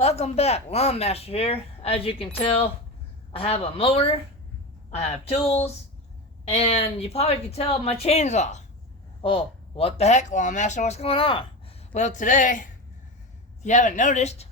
Welcome back, Lawn Master here. As you can tell, I have a mower, I have tools, and you probably can tell my chain's off. Oh, what the heck, Lawn Master, what's going on? Well, today, if you haven't noticed,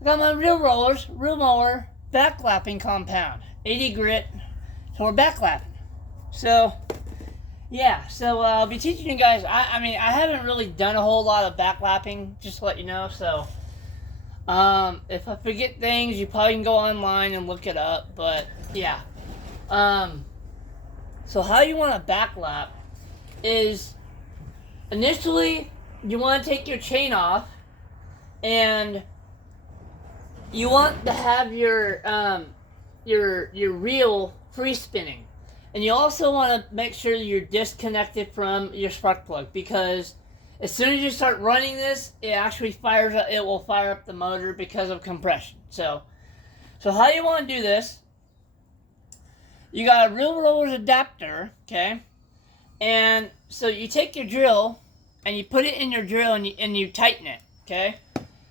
I got my reelmower backlapping compound, 80 grit, so we're backlapping. So, yeah, I'll be teaching you guys. I mean, I haven't really done a whole lot of backlapping, just to let you know, so if I forget things, you probably can go online and look it up, but yeah. So how you want to backlap is initially you want to take your chain off and you want to have your reel free spinning, and you also want to make sure you're disconnected from your spark plug, because as soon as you start running this, it actually fires up. It will fire up the motor because of compression. So how you want to do this? You got a reelmower's adapter, okay? And so you take your drill and you put it in your drill and you tighten it, okay?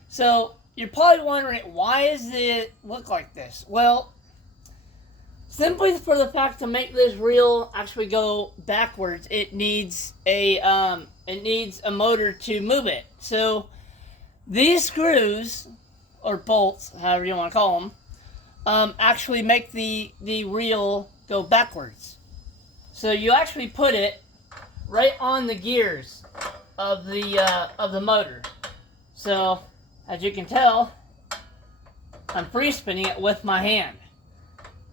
So you're probably wondering, why does it look like this? Well, simply for the fact to make this reel actually go backwards, it needs a motor to move it. So these screws, or bolts, however you want to call them, actually make the reel go backwards. So you actually put it right on the gears of the motor. So as you can tell, I'm free spinning it with my hand.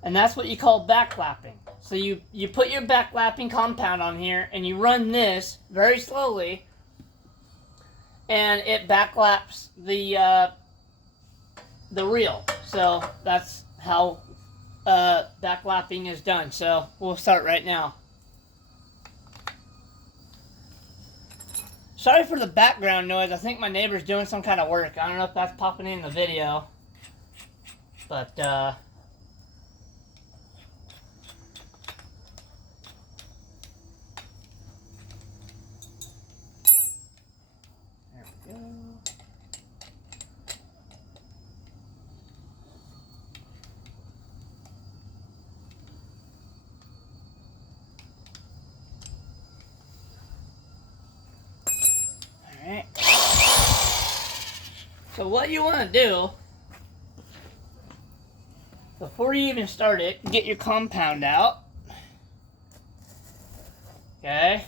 And that's what you call backlapping. So you put your backlapping compound on here and you run this very slowly, and it backlaps the reel. So that's how backlapping is done. So we'll start right now. Sorry for the background noise. I think my neighbor's doing some kind of work. I don't know if that's popping in the video, but there we go. Alright. So what you want to do, before you even start it, get your compound out. Okay.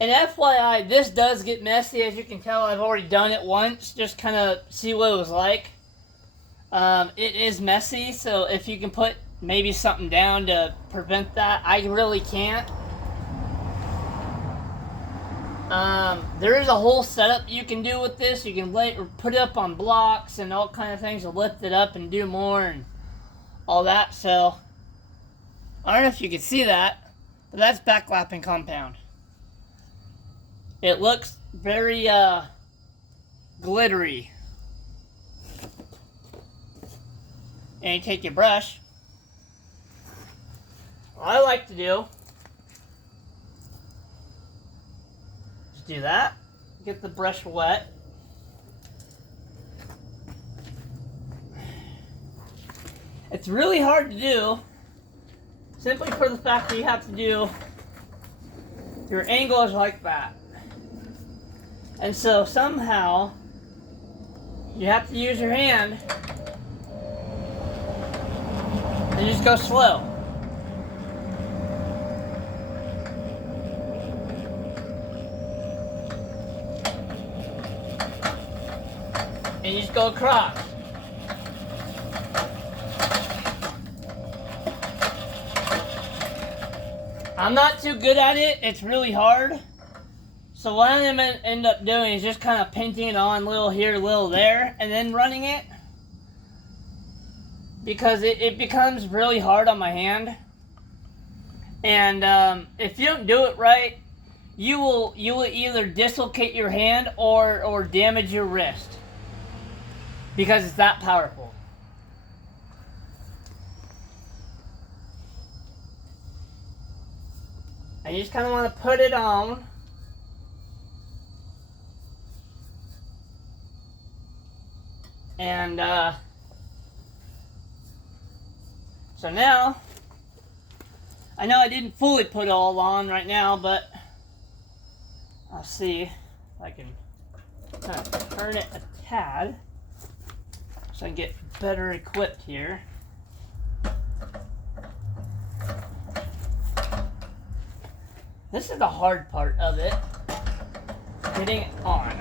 And FYI, this does get messy. As you can tell, I've already done it once, just kind of see what it was like. It is messy, so if you can put maybe something down to prevent that, I really can't. There is a whole setup you can do with this. You can put it up on blocks and all kind of things to lift it up and do more and all that. So I don't know if you can see that, but that's backlapping compound. It looks very glittery. And you take your brush. What I like to do, just do that. Get the brush wet. It's really hard to do, simply for the fact that you have to do your angles like that. And so somehow you have to use your hand and just go slow. And you just go across. I'm not too good at it. It's really hard. So what I'm going to end up doing is just kind of painting it on, little here, little there, and then running it. Because it becomes really hard on my hand. And if you don't do it right, you will either dislocate your hand or damage your wrist. Because it's that powerful. And you just kind of want to put it on. And so now, I know I didn't fully put it all on right now, but I'll see if I can kind of turn it a tad so I can get better equipped here. This is the hard part of it, getting it on.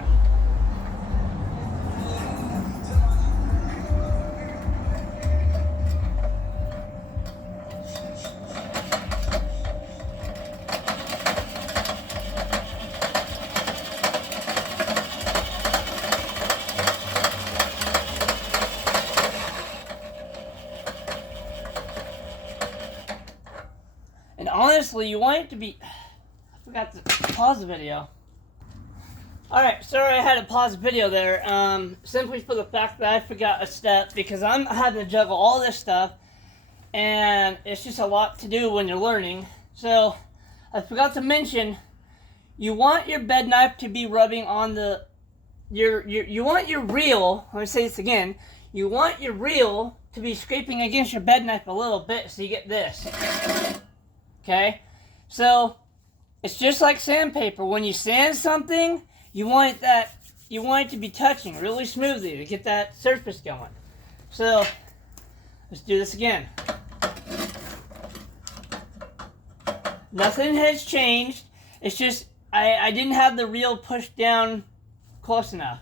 And honestly, you want it to be... I forgot to pause the video. Alright, sorry I had to pause the video there. Simply for the fact that I forgot a step, because I'm having to juggle all this stuff, and it's just a lot to do when you're learning. So, I forgot to mention, you want your bed knife to be rubbing on the... You want your reel, let me say this again, you want your reel to be scraping against your bed knife a little bit so you get this. Okay? So, it's just like sandpaper. When you sand something, you want it to be touching really smoothly to get that surface going. So, let's do this again. Nothing has changed. It's just I didn't have the reel pushed down close enough.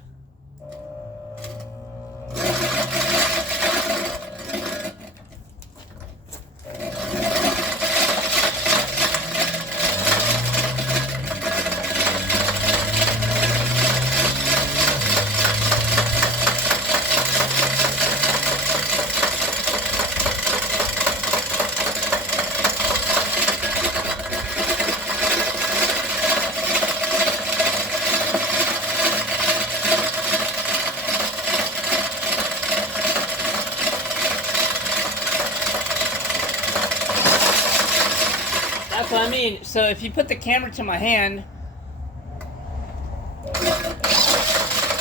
That's what I mean. So if you put the camera to my hand,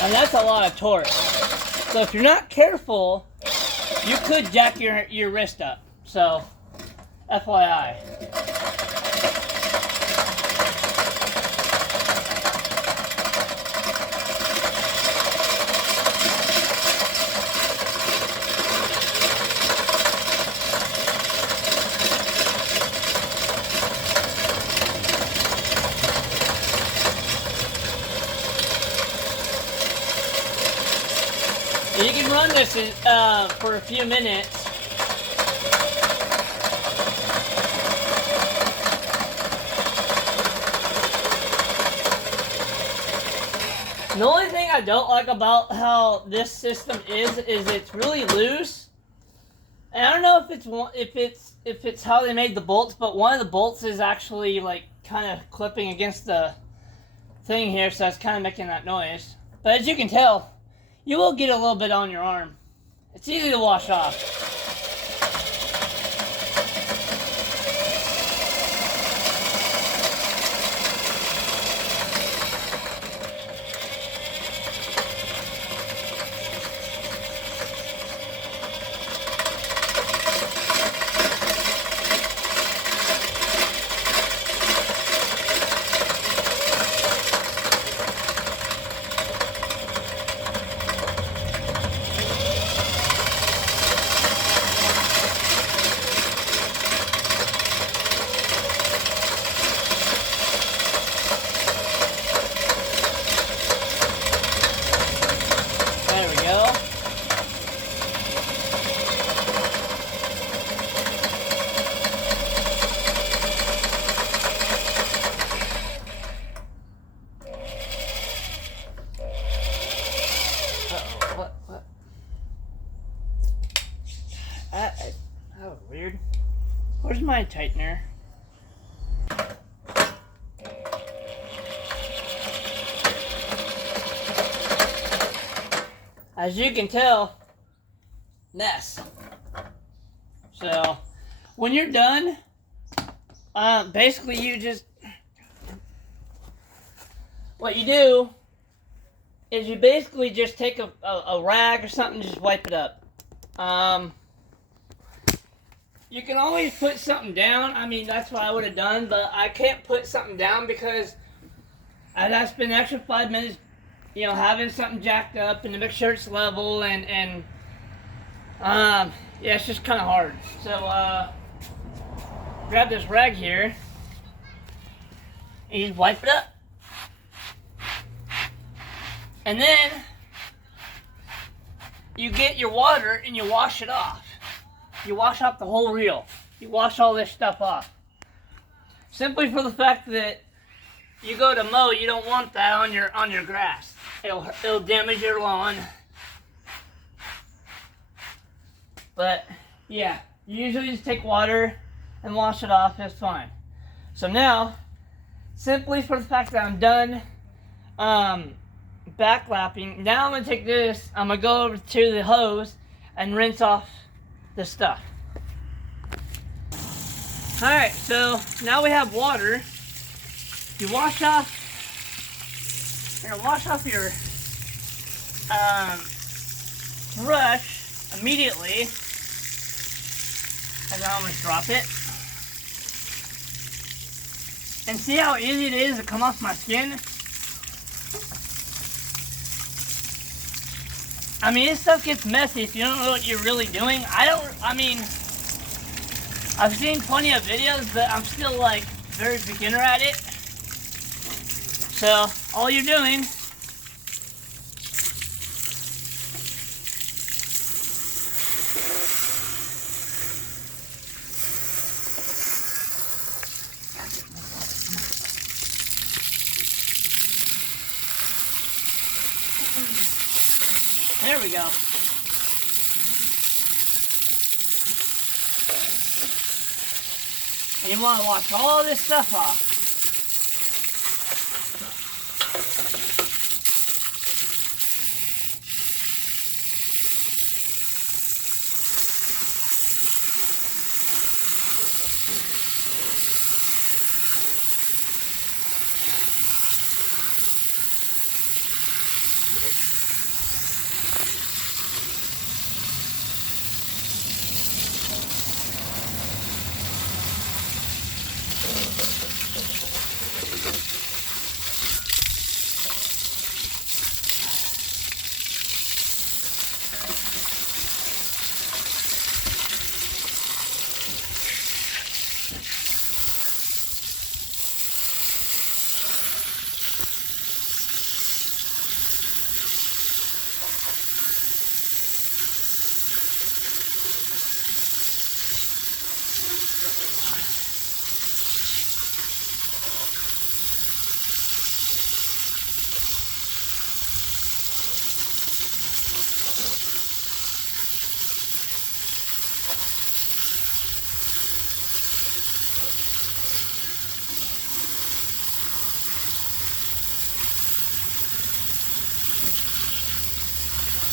and that's a lot of torque. So if you're not careful, you could jack your wrist up. So, FYI. You can run this for a few minutes. The only thing I don't like about how this system is it's really loose. And I don't know if it's how they made the bolts, but one of the bolts is actually like kind of clipping against the thing here, so it's kind of making that noise. But as you can tell, you will get a little bit on your arm. It's easy to wash off. Oh, weird. Where's my tightener? As you can tell, mess. So, when you're done, basically you just, what you do is you basically just take a rag or something and just wipe it up. You can always put something down. I mean, that's what I would have done, but I can't put something down because I'd have to spend an extra 5 minutes, you know, having something jacked up and to make sure it's level and yeah, it's just kind of hard. So, grab this rag here and you just wipe it up. And then you get your water and you wash it off. You wash off the whole reel. You wash all this stuff off. Simply for the fact that you go to mow, you don't want that on your grass. It'll damage your lawn. But yeah, you usually just take water and wash it off. It's fine. So now, simply for the fact that I'm done backlapping, now I'm gonna take this. I'm gonna go over to the hose and rinse off the stuff. Alright, so now we have water. You wash off, you're gonna wash off your brush immediately. As I almost drop it. And see how easy it is to come off my skin? I mean, this stuff gets messy if you don't know what you're really doing. I mean, I've seen plenty of videos, but I'm still like very beginner at it. So, all you're doing there we go. And you want to wash all this stuff off.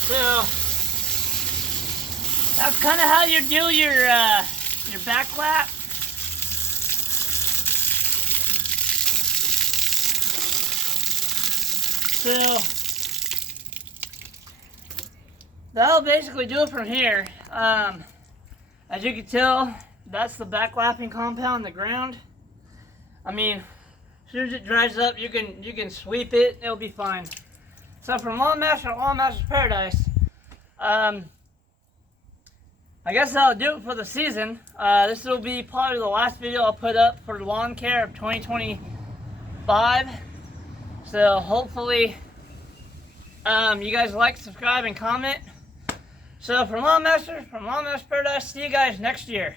So that's kind of how you do your back lap. So that'll basically do it from here. As you can tell, that's the backlapping compound, the ground. I mean, as soon as it dries up, you can sweep it. It'll be fine. So from Lawn Master to Lawn Master's Paradise, I guess that'll do it for the season. This will be probably the last video I'll put up for lawn care of 2025. So hopefully you guys like, subscribe, and comment. So from Lawn Master's Paradise, see you guys next year.